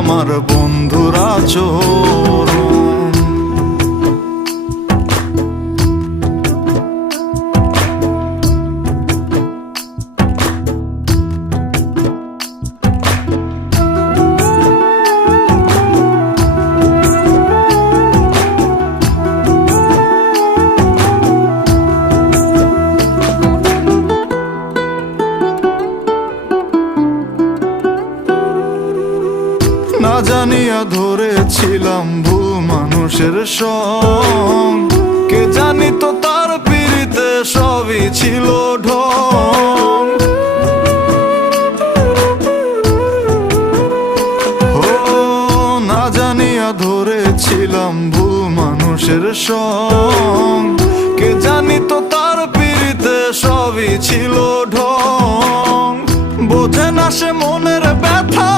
আমার বন্ধুরা আচরণ। না জানিয়া ধরেছিলাম ভুল মানুষের সঙ্গ, কে জানিত তার পিড়িতে সবই ছিল ঢং। ও না জানিয়া ধরেছিলাম ভুল মানুষের সঙ্গ, কে জানিত তার পিড়িতে সবই ছিল ঢং। বোঝে না সে মনের ব্যথা